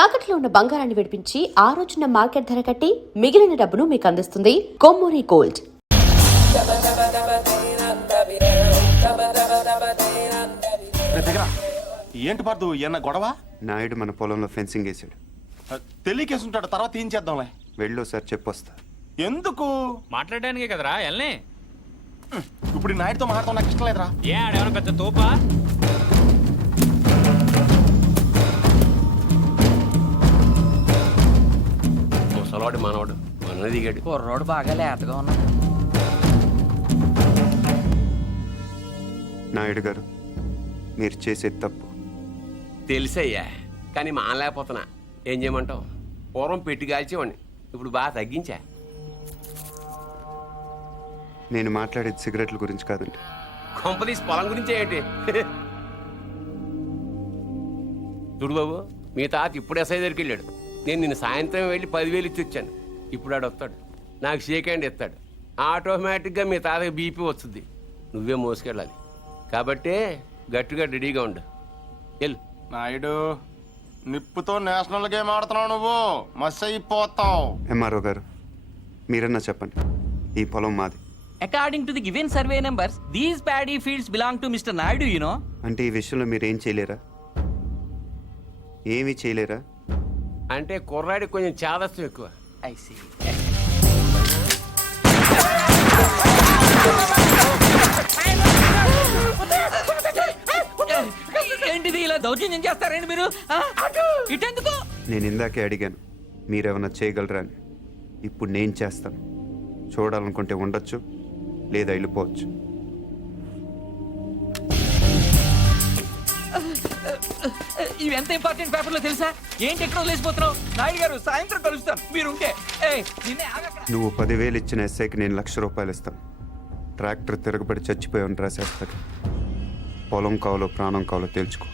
తాకట్లో ఉన్న బంగారాన్ని విడిపించి ఆ రోజున మార్కెట్ ధర కట్టి మిగిలిన డబ్బును మీకు అందిస్తుంది కొమ్మూరి గోల్డ్. ఏంటి పర్దు ఏమన్నా గొడవ? నాయుడు మన పొలంలో ఫెన్సింగ్ వేసాడు. తెలియకేసుంటాడు, తర్వాత ఏం చేద్దాంలే. వెళ్ళు సార్, చెప్పొస్తా. ఎందుకు? మాట్లాడడానికే కదరా ఎల్నే. ఇప్పుడు నాయుడుతో మాట్లాడతాం నాకు ఇష్టం లేదురా. ఏ ఆడేమన్నా పెద్ద తోపా? ముసలాడు మనవాడు మన దిగాడు. కుర్రోడు బాగా లేతగా ఉన్నాడు. నాయుడు గారు, మీరు చేసేది తప్పు. తెలుసయ్యా, కానీ మానలేకపోతున్నా. ఏం చేయమంటావు? పూర్వం పెట్టి కాల్చేవాడిని, ఇప్పుడు బాగా తగ్గించా. నేను మాట్లాడేది సిగరెట్ల గురించి కాదండి. కొంపదీసి పొలం గురించే ఏంటి? చూడు బాబు, మీ తాత ఇప్పుడు ఎస్ఐ దగ్గరికి వెళ్ళాడు. నేను నిన్న సాయంత్రం వెళ్ళి 10,000 ఇచ్చి వచ్చాను. ఇప్పుడు ఆడు వస్తాడు, నాకు షేక్ హ్యాండ్ ఇస్తాడు. ఆటోమేటిక్గా మీ తాతకి బీపీ వస్తుంది. నువ్వే మోసుకెళ్ళాలి కాబట్టే గట్టిగా రెడీగా ఉండు. వెళ్ళు. నాయుడు, నిప్పుతో నేషనల్ గేమ్ ఆడుతున్నావు నువ్వు, మస్ అయిపోతావు. ఎంఆర్ఓ గారు, మీరన్నా చెప్పండి, ఈ పొలం మాది. According to the given survey numbers, these paddy fields belong to Mr. Naidu, you know. అంటే ఈ విషయంలో మీరు ఏం చేయలేరా? ఏమీ చేయలేరా? అంటే కుర్రాడికి కొంచెం చాదస్తం ఎక్కువ. I see. ఏంటిది ఇలా దౌర్జన్యం చేస్తారండి మీరు? ఇటెందుకు? నేను ఇందాకే అడిగాను మీరేమన్నా చేయగలరా అని. ఇప్పుడు నేను చేస్తాను. చూడాలనుకుంటే ఉండొచ్చు, లేదా వెళ్ళిపోవచ్చు. ఇవి ఎంత ఇంపార్టెంట్ పేపర్లో తెలుసా? ఏంటి ఎక్కడ వదిలేసిపోతున్నావు? నాయుడు గారు, సాయంత్రం కలుస్తాను మీరుంటే. నువ్వు 10,000 ఇచ్చిన ఎస్ఐకి నేను ₹1,00,000 ఇస్తాను. ట్రాక్టర్ తిరగబడి చచ్చిపోయామని రాసేస్తాడు. పొలం కావాలో ప్రాణం కావాలో తేల్చుకో.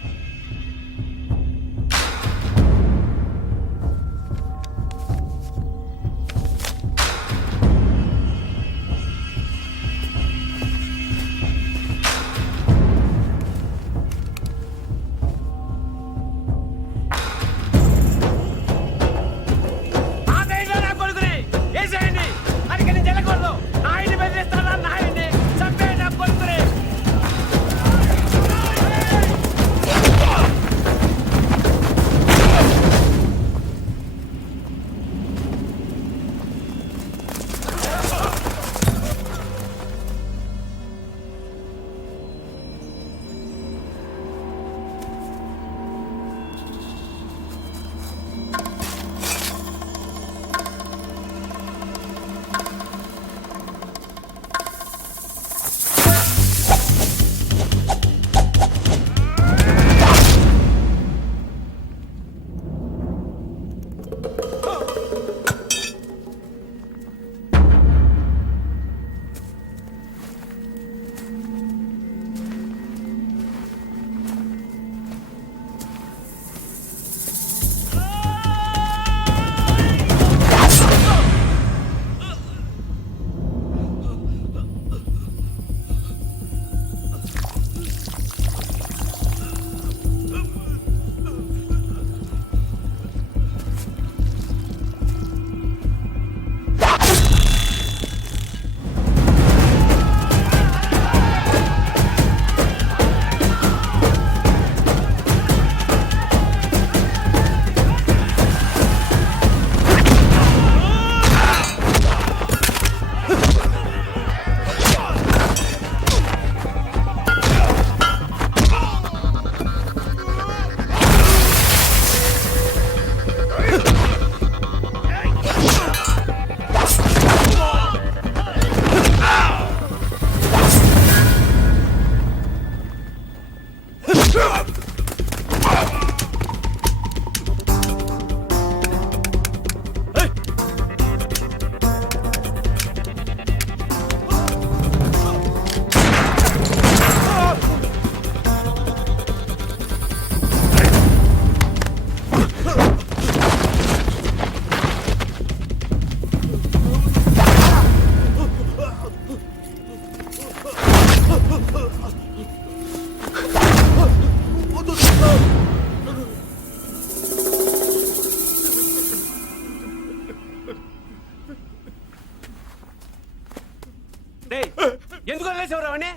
చంపేసేవరా వాడిని?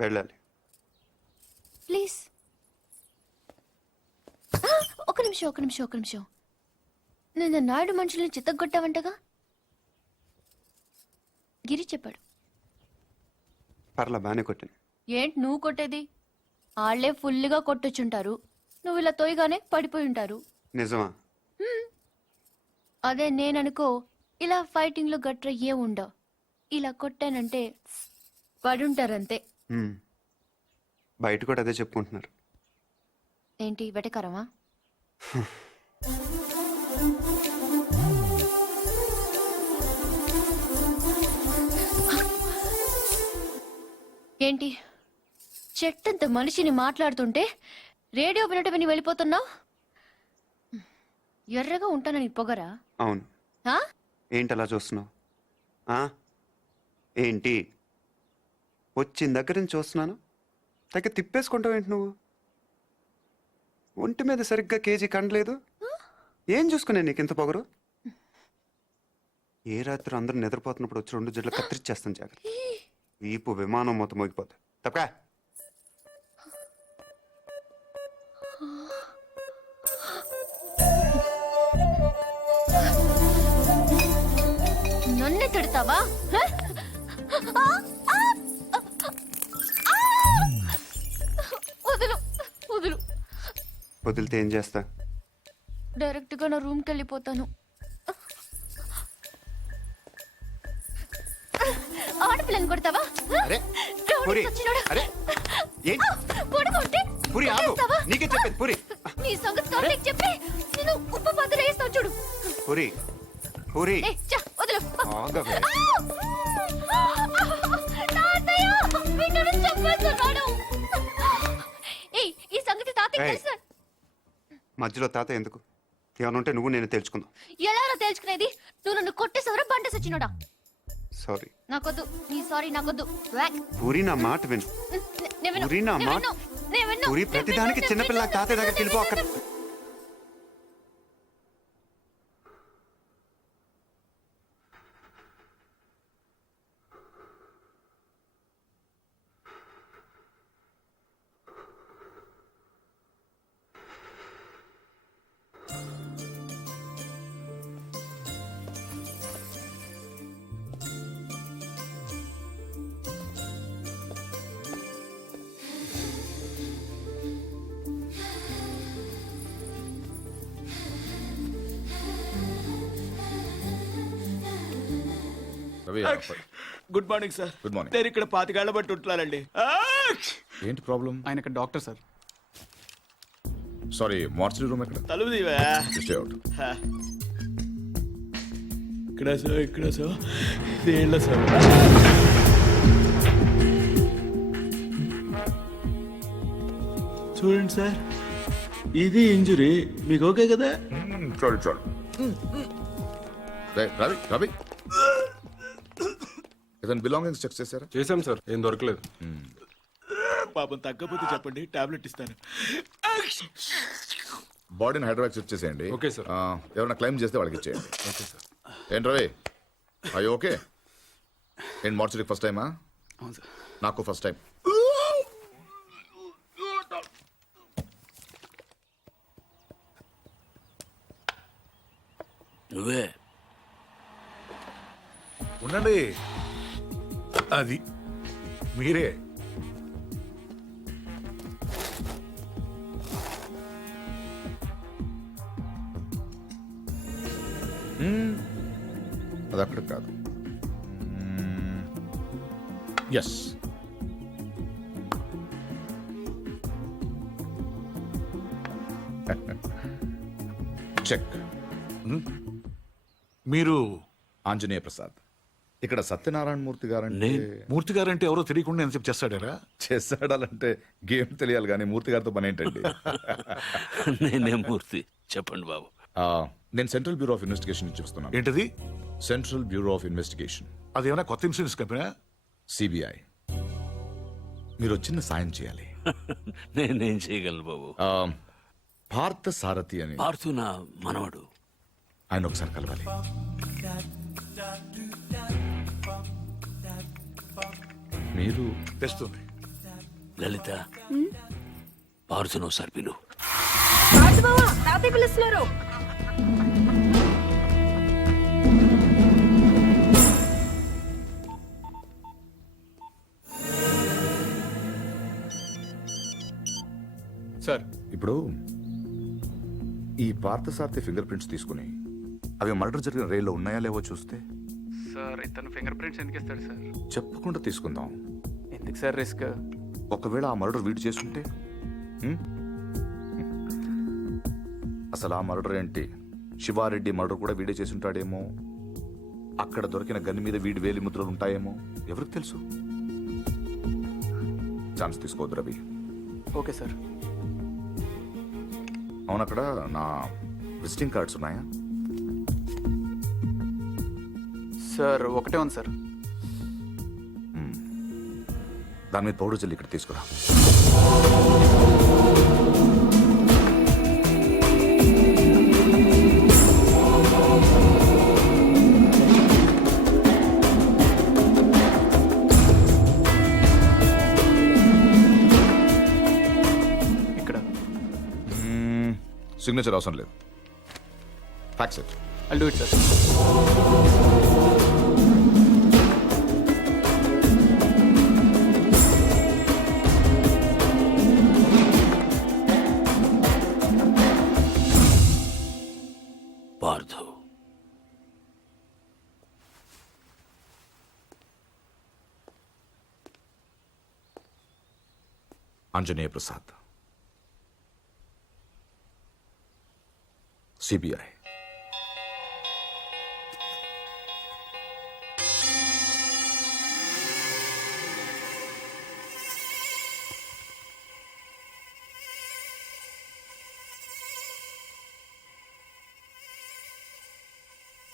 వెళ్ళాలి. ప్లీజ్ ఒక నిమిషం నేను నాయుడు మనుషుల్ని చిత్తగొట్టావంటగా గిరి చెప్పాడు. పర్లా బాగానే కొట్టాను. ఏంటి నువ్వు కొట్టేది? వాళ్ళే ఫుల్గా కొట్టొచ్చుంటారు, నువ్వు ఇలా తోయగానే పడిపోయి ఉంటారు. నిజమా? అదే నేననుకో ఇలా ఫైటింగ్లో గట్ర ఏం ఉండవు, ఇలా కొట్టానంటే పడుంటారంతే. హ్మ్. బయట కూడా అదే చెప్పుకుంటున్నారు. ఏంటి వెటకరమా? ఏంటి చెట్టంత మనిషిని మాట్లాడుతుంటే రేడియో వినట విని వెళ్ళిపోతున్నావు? ఎర్రగా ఉంటానని పొగరా? అవును. ఆ? ఏంటి అలా చూస్తున్నావు? ఏంటి వచ్చిన దగ్గర నుంచి చూస్తున్నాను, తగ్గ తిప్పేసుకుంటావు ఏంటి నువ్వు? ఒంటి మీద సరిగ్గా కేజీ కండలేదు. ఏం చూసుకునే నీకు ఇంత పొగరు? ఏ రాత్రి అందరూ నిద్రపోతున్నప్పుడు వచ్చి 2 జడ్లు కత్తిరిచ్చేస్తాను, జాగ్రత్త. వీపు విమానం మొత్తం మోగిపోతుంది. తప్పకా నన్నే తిడతావా? వదులు వదులు. వదిలితే ఏం చేస్తా? డైరెక్ట్ గా నా రూమ్కి వెళ్ళిపోతాను. ఆడపిల్లని కొడతావా? అరే, రౌడీ పూరి, సచ్చినోడా. అరే, ఏంటి? పడుకుంటే పూరి, ఆగు. కొట్టేస్తావా? నీకే చెప్పేది పూరి. నీ సంగతి కావాలని చెప్పి నేను ఉప్పు పాత్ర వేస్తాను చూడు. పూరి, పూరి, ఏ, చా, వదులు. ఆగవే. తాతయ్య, వీడిని చంపేస్తున్నాడు. ఏయ్, ఈ సంగతి తాతయ్య ఏయ్. తెలుసా? మధ్యలో తాత ఎందుకు? ఏమైనా ఉంటే నువ్వు నేను తెలుసుకుందాం. ఎలా తెలుసుకునేది? నువ్వు నన్ను కొట్టేసవరా బండ సచ్చినోడా? సారీ నాకొద్దు నీ సారీ, నాకొద్దు. వ్యాక్. పూరి, నా మాట విను. నేను విన్ను, పూరి, నా నేను మాట. విన్ను, నేను విన్ను, పూరి, నేను ప్రతిదానికి విన్ను, చిన్నపిల్ల నేను తాతయ్య దగ్గరికి వెళ్ళిపో. అక్కడ Ravi, good morning sir. Good morning. నేను ఇక్కడ 25 ఏళ్ల బట్టి ఉంటున్నానండి. ఏంటి ప్రాబ్లం? ఆయన doctor sir. Sorry, mortuary room ఎక్కడ? తలుపు తీవా. Stay out. ఇక్కడ సార్ దేళ్ళ సార్. చూడండి సార్, ఇది ఇంజురీ. మీకు ఓకే కదా? చాలు చాలు. రవి, రవి, ఇతను బిలాంగింగ్స్ చెక్ చేశారా? చేశాం సార్, ఏం దొరకలేదు. పాపం తగ్గపోతే చెప్పండి, టాబ్లెట్ ఇస్తాను. బాడీని హైదరాబాద్ చెక్ చేసేయండి. Okay sir. ఎవరైనా క్లైమ్ చేస్తే వాళ్ళకి ఇచ్చేయండి. Okay sir. ఏంటి రవి, అయ్యో ఓకే. ఏంటి మార్చరీ ఫస్ట్ టైమా? అవును సార్. నాకు ఫస్ట్ టైం. నువ్వే ఉండండి, అది మీరే. అది అక్కడ కాదు. Yes, check. మీరు ఆంజనేయ ప్రసాద్. ఇక్కడ సత్యనారాయణ మూర్తి గారంటే మూర్తి గారంటే ఎవరో తెలియకుండా ఎంత చేస్తాడారా? చేస్తాడాలంటే గేమ్ తెలియాలి కానీ మూర్తి గారితో పని ఏంటండి? నేనే మూర్తి, చెప్పండి బాబు. నేను సెంట్రల్ బ్యూరో ఆఫ్ ఇన్వెస్టిగేషన్ నుంచి వస్తున్నాను. ఏంటది? సెంట్రల్ బ్యూరో ఆఫ్ ఇన్వెస్టిగేషన్, అదేమైనా కొత్త ఇన్సూరెన్స్ కంపెనీ? సిబిఐ. మీరు చిన్న సాయం చేయాలి. నేనేం చేయగలను బాబు? పార్థ సారథి అని పార్థు నా మనవడు. ఆయన ఒకసారి కలవాలి. మీరు తెస్తుంది. లలిత, పార్థును ఒకసారి పిలు. పిలుస్తున్నారు. సార్, ఇప్పుడు ఈ పార్థసారథి ఫింగర్ ప్రింట్స్ తీసుకుని అవి మర్డర్ జరిగిన రైల్లో ఉన్నాయా లేవో చూస్తే. సార్, ఇతను ఫింగర్ ప్రింట్స్ ఎందుకు ఇస్తాడు సార్? చెప్పకుండా తీసుకుందాం. ఎందుకు సార్ రిస్క్? ఒకవేళ ఆ మర్డర్ వీడు చేసుంటే అసలు ఆ మర్డర్ ఏంటి, శివారెడ్డి మర్డర్ కూడా వీడే చేసుంటాడేమో. అక్కడ దొరికిన గన్ మీద వీడి వేలి ముద్రలు ఉంటాయేమో, ఎవరికి తెలుసు. ఛాన్స్ తీసుకోవద్దు రవి. Okay sir. అవును, అక్కడ నా విజిటింగ్ కార్డ్స్ ఉన్నాయా? సార్, ఒకటే ఉంది సార్. దాని మీద పౌడర్ జల్లి ఇక్కడ తీసుకురా. ఇక్కడ సిగ్నేచర్ అవసరం లేదు. Fax it. I'll do it, sir. Parthu, Anjaneya Prasad, CBI.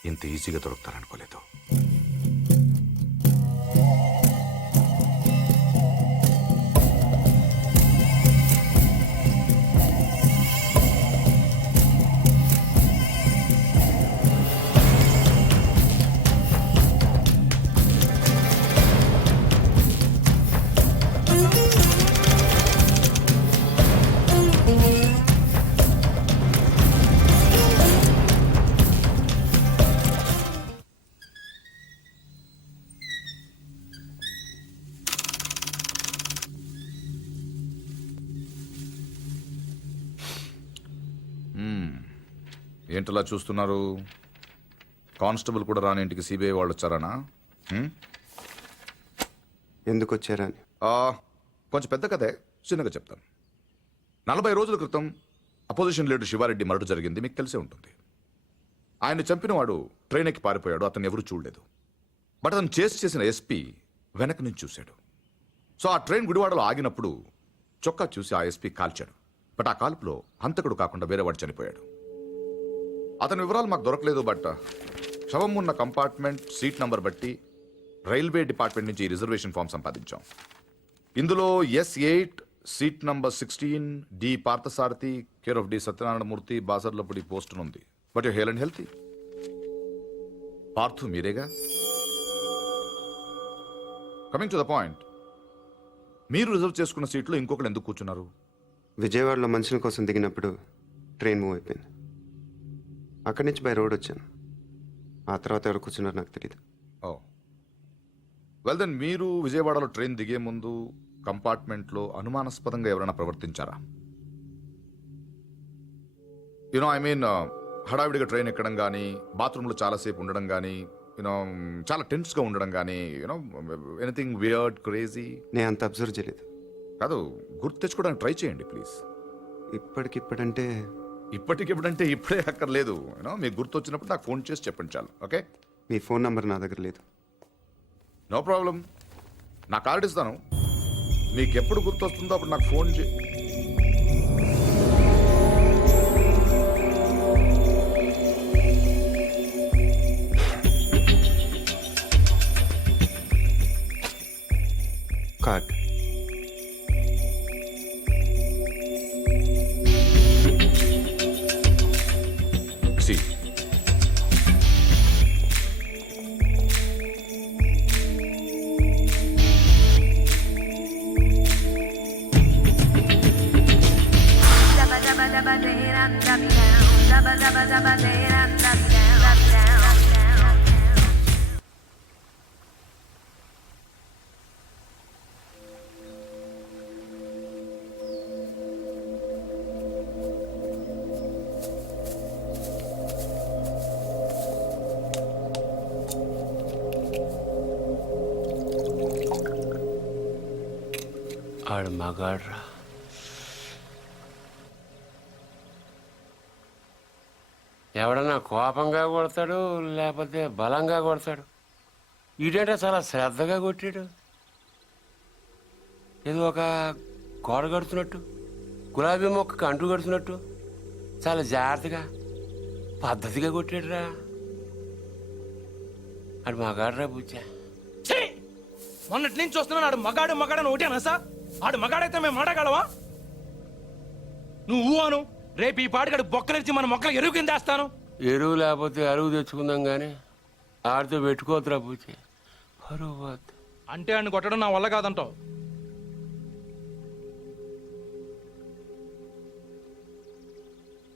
ఇంత ఈజీగా దొరుకుతారనుకోలేదు. ఏంటలా చూస్తున్నారు? కానిస్టేబుల్ కూడా రాని ఇంటికి సిబిఐ వాళ్ళు వచ్చారనా? ఎందుకు వచ్చారని? కొంచెం పెద్ద కథే, చిన్నగా చెప్తాను. 40 రోజుల క్రితం అపోజిషన్ లీడర్ శివారెడ్డి మర్డర్ జరిగింది, మీకు తెలిసే ఉంటుంది. ఆయన చంపిన వాడు ట్రైన్ ఎక్కి పారిపోయాడు, అతను ఎవరు చూడలేదు. బట్ అతను చేసిన ఎస్పీ వెనక నుంచి చూశాడు. సో ఆ ట్రైన్ గుడివాడలో ఆగినప్పుడు చొక్కా చూసి ఆ ఎస్పీ కాల్చాడు. బట్ ఆ కాల్పులో హంతకుడు కాకుండా వేరే వాడు చనిపోయాడు. అతని వివరాలు మాకు దొరకలేదు. బట్ శవం ఉన్న కంపార్ట్మెంట్ సీట్ నంబర్ బట్టి రైల్వే డిపార్ట్మెంట్ నుంచి రిజర్వేషన్ ఫామ్ సంపాదించాం. ఇందులో S8 seat number 16 D Parthasarathy care of D Satyanarayanamurthy Basarlapudi post ఉంది. But you hale and healthy. Parthu మీరేగా? కమింగ్ టు ద పాయింట్, మీరు రిజర్వ్ చేసుకున్న సీట్లో ఇంకొకరు ఎందుకు కూర్చున్నారు? విజయవాడలో మనుషుల కోసం దిగినప్పుడు ట్రైన్ మూవ్ అయిపోయింది. అక్కడి నుంచి బై రోడ్ వచ్చాను. ఆ తర్వాత ఎవరు కూర్చున్నారు నాకు తెలియదు. ఓ వెల్ దెన్, మీరు విజయవాడలో ట్రైన్ దిగే ముందు కంపార్ట్మెంట్లో అనుమానాస్పదంగా ఎవరైనా ప్రవర్తించారా? యూనో ఐ మీన్ హడావిడిగా ట్రైన్ ఎక్కడం కానీ, బాత్రూంలో చాలాసేపు ఉండడం కానీ, యూనో చాలా టెన్స్గా ఉండడం కానీ, యూనో ఎనీథింగ్ వియర్డ్ క్రేజీ? నేను అంత అబ్జర్వ్ చేయలేదు. కాదు, గుర్తు తెచ్చుకోవడానికి ట్రై చేయండి ప్లీజ్. ఇప్పటికిప్పుడంటే ఇప్పటికిప్పుడంటే ఇప్పుడే అక్కర్లేదు. యూనో మీకు గుర్తు వచ్చినప్పుడు నాకు ఫోన్ చేసి చెప్పండి చాలు. ఓకే? మీ ఫోన్ నంబర్ నా దగ్గర లేదు. No problem. నా కార్డు ఇస్తాను. నీకు ఎప్పుడు గుర్తొస్తుందో అప్పుడు నాకు ఫోన్ చేయి. కార్డ్. సి ఆడు మగాడ్రా. ఎవడన్నా కోపంగా కొడతాడు లేకపోతే బలంగా కొడతాడు. ఈడేంటే చాలా శ్రద్ధగా కొట్టాడు. ఏదో ఒక గోడ కడుతున్నట్టు, గులాబీ మొక్కకు అంటు కడుతున్నట్టు చాలా జాగ్రత్తగా పద్ధతిగా కొట్టాడురా. ఆడు మగాడ్రా బుజ్జా. మొన్నటి నుంచి చూస్తున్నాను ఆడు మగాడు మగాడని ఒకటేనా సార్? ఆడు మగాడైతే మేము మాడగలవా? నువ్వు అను, రేపు ఈ పాటికాడు బొక్కలిచ్చి మన మొక్కలు ఎరువు కింద వేస్తాను. ఎరువు లేకపోతే అరువు తెచ్చుకుందాం కానీ ఆడితో పెట్టుకోవద్దురా బుజ్జి, పరువు పోద్ది. అంటే ఆడిని కొట్టడం నా వల్ల కాదంటావు?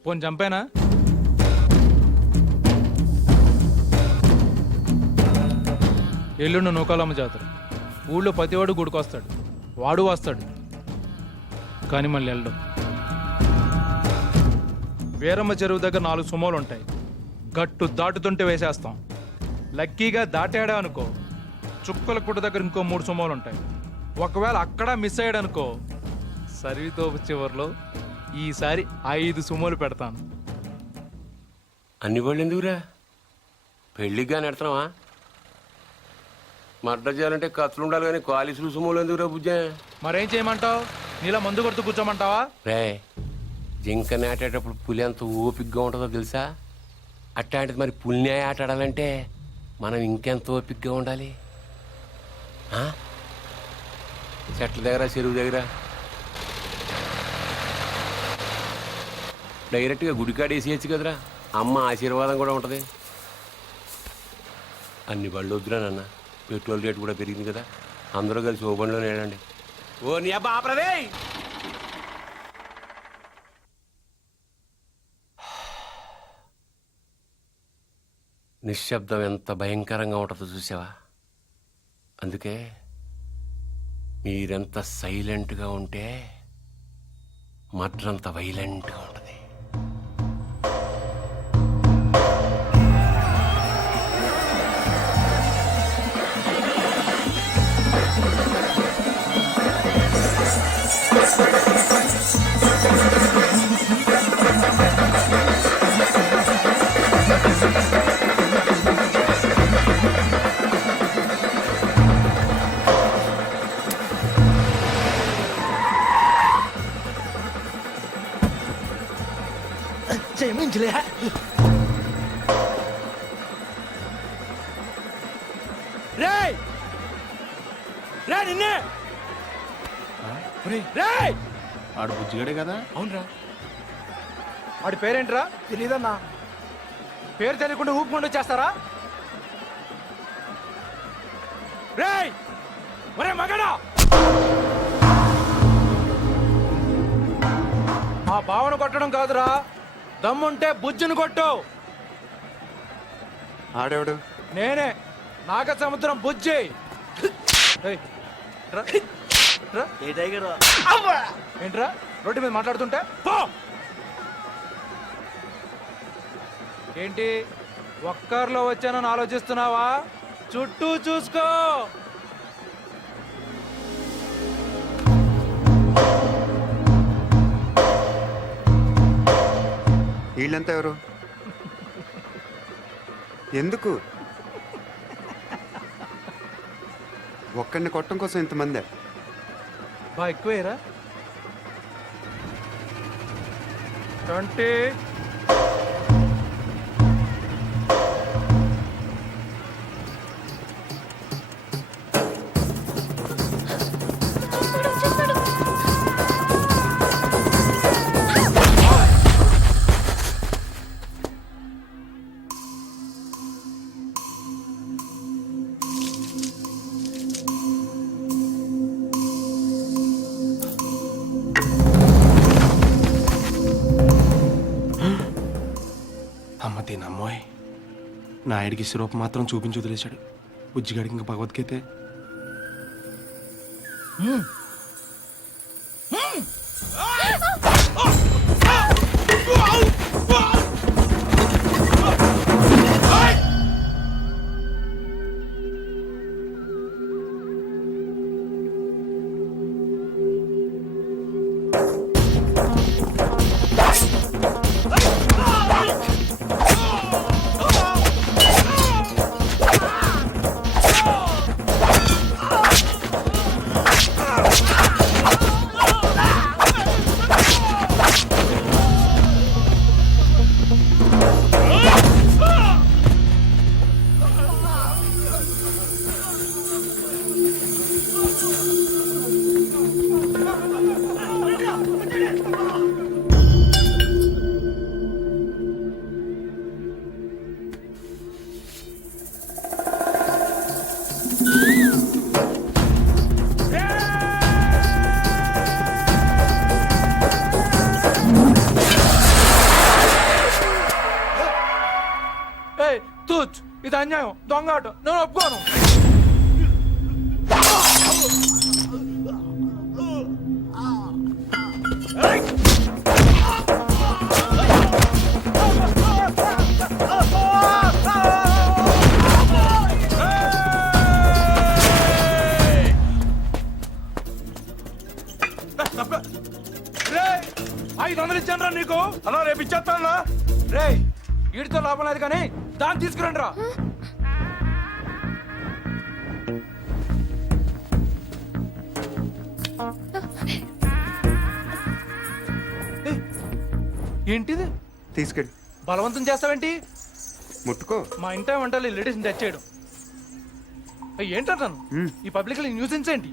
పోని చంపేనా? ఎల్లుండి నూకాలమ్మ జాతర. ఊళ్ళో ప్రతివాడు గుడికొస్తాడు, వాడు వస్తాడు, కానీ మళ్ళీ వెళ్ళడం. వీరమ్మ చెరువు దగ్గర 4 సుమోలు ఉంటాయి. గట్టు దాటుతుంటే వేసేస్తాం. లక్కీగా దాటాడా అనుకో, చుక్కల కుట్ట దగ్గర ఇంకో 3 సుమోలు ఉంటాయి. ఒకవేళ అక్కడ మిస్ అయ్యాడనుకో, సరితో చివరిలో ఈసారి 5 సుమోలు పెడతాను. అన్ని వాళ్ళు ఎందుకురా? పెళ్ళిగా నెడతావా? మర్డర్ చేయాలంటే కత్తులు ఉండాలి కానీ కాలిసులు సుమోలు ఎందుకురా బుజ్జా? మరేం చేయమంటావు? నీలా మందు కొడుతూ కూర్చోమంటావా? రే, జింక నాటేటప్పుడు పులి ఎంత ఓపికగా ఉంటుందో తెలుసా? అట్లాంటిది మరి పులిని ఆట ఆడాలంటే మనం ఇంకెంత ఓపికగా ఉండాలి. ఆ? చెట్ల దగ్గర చెరువు దగ్గర డైరెక్ట్గా గుడికాడ వేసేయచ్చు కదరా, అమ్మ ఆశీర్వాదం కూడా ఉంటుంది. అన్ని బళ్ళు వద్దురా నాన్న, పెట్రోల్ రేటు కూడా పెరిగింది కదా, అందరూ కలిసి ఓ బండిలోనే వెళ్ళండి. ఓ నీ అబ్బా ఆపరదే. నిశ్శబ్దం ఎంత భయంకరంగా ఉంటుందో చూసావా? అందుకే మీరెంత సైలెంట్గా ఉంటే మర్డర్ అంత వైలెంట్గా ఉంటుంది. ఆడు బుజ్జిగాడే కదా? అవునరా. వాడి పేరేంట్రా? తెలీదన్నా. పేరు తెలియకుండా ఊపుకుంటూ చేస్తారా? రేయ్ ఒరే మగడా, ఆ బావను కొట్టడం కాదురా, దమ్ముంటే బుజ్జును కొట్టు. ఆడేవాడు? నేనే, నాగ సముద్రం బుజ్జి. ఏయ్, రా. రా. ఏంట్రా రోడ్డు మీద మాట్లాడుతుంటే? పో. ఏంటి ఒక్కర్లో వచ్చానని ఆలోచిస్తున్నావా? చుట్టూ చూసుకో. వీళ్ళంతా ఎవరు? ఎందుకు? ఒక్కడిని కొట్టడం కోసం ఇంతమందే. బా ఎక్కువేరా 20. అమ్మ తినమ్మోయ్, నాయుడికి సిరప్ మాత్రం చూపించి వదిలేశాడు. బుజ్జిగాడికి ఇంకా భగవద్గీతే. ఏయ్ తూచ్, ఇది అన్యాయం, దొంగ ఆట, నేను ఒప్పుకోను. రేయ్, 500 ఇచ్చాను నీకు. అలా రేపు ఇచ్చేస్తాను. రే, వీడితో లాభం లేదు కానీ దాన్ని తీసుకురండి రా. ఏయ్, ఏంటిది? తీసుకెళ్ళి బలవంతం చేస్తావేంటి? ముట్టుకో. మా ఇంట వంటలు లేడీస్ని టచ్ చేయడం. ఏంటంటాను ఈ పబ్లిక్ న్యూసెన్స్ ఏంటి?